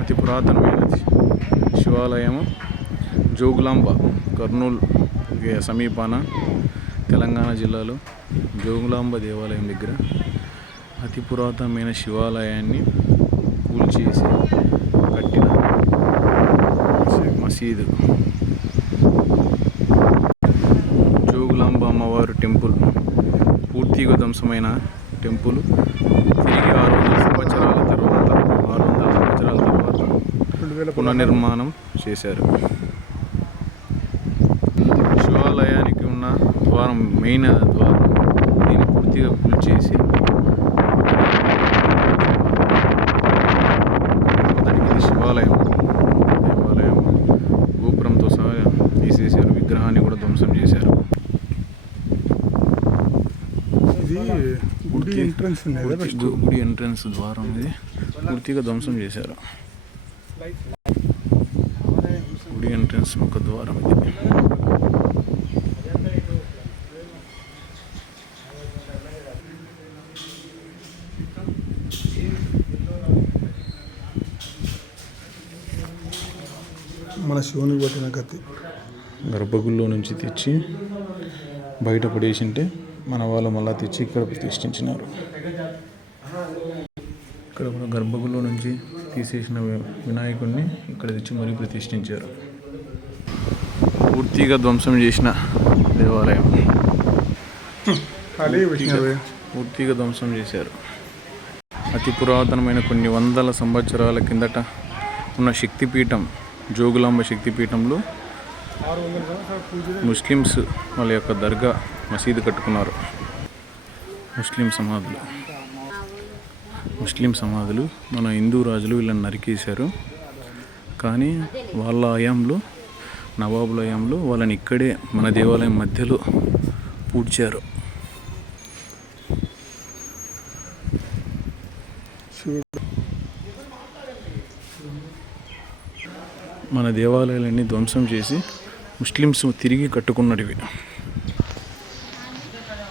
అతి పురాతనమైనది శివాలయము జోగులాంబ, కర్నూలు సమీపాన తెలంగాణ జిల్లాలో జోగులాంబ దేవాలయం దగ్గర అతి పురాతనమైన శివాలయాన్ని కూల్చేసి కట్టిన మసీదు జోగులాంబ అమ్మవారు టెంపుల్ పూర్తిగా ధ్వంసమైన టెంపుల్ తిరిగి 600 సంవత్సరాల తర్వాత పునర్నిర్మాణం చేశారు. శివాలయానికి ఉన్న ద్వారం, మెయిన్ ద్వారం, దీన్ని పూర్తిగా కూల్చేసి మొదటికి దేవాలయం గోపురంతో సహా తీసేశారు. విగ్రహాన్ని కూడా ధ్వంసం చేశారు. గుడి ఎంట్రన్స్ ద్వారం ఇది పూర్తిగా ధ్వంసం చేశారు. గుడి ఎంట్రన్స్ ఒక ద్వారం ఇది. మన శివునికి పట్టిన కత్తి గర్భగుడిలో నుంచి తెచ్చి బయట పడేసింటే మన వాళ్ళు మళ్ళీ తెచ్చి ఇక్కడ ప్రతిష్ఠించినారు. ఇక్కడ కూడా గర్భగుడిలో నుంచి తీసేసిన వినాయకుడిని ఇక్కడ తెచ్చి మరీ ప్రతిష్ఠించారు. పూర్తిగా ధ్వంసం చేసిన దేవాలయం పూర్తిగా ధ్వంసం చేశారు. అతి పురాతనమైన కొన్ని వందల సంవత్సరాల కిందట ఉన్న శక్తిపీఠం జోగులాంబ శక్తిపీఠంలో ముస్లిమ్స్ వాళ్ళ యొక్క దర్గా మసీదు కట్టుకున్నారు. ముస్లిం సమాధులు మన హిందూ రాజులు వీళ్ళని నరికేశారు. కానీ వాళ్ళ హయాంలో, నవాబుల హయాంలో వాళ్ళని ఇక్కడే మన దేవాలయం మధ్యలో పూడ్చారు. మన దేవాలయాలన్నీ ధ్వంసం చేసి ముస్లిమ్స్ తిరిగి కట్టుకున్నటివి.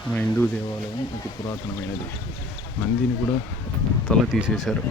మన హిందూ దేవాలయం అతి పురాతనమైనది. నందిని కూడా తల తీసేశారు.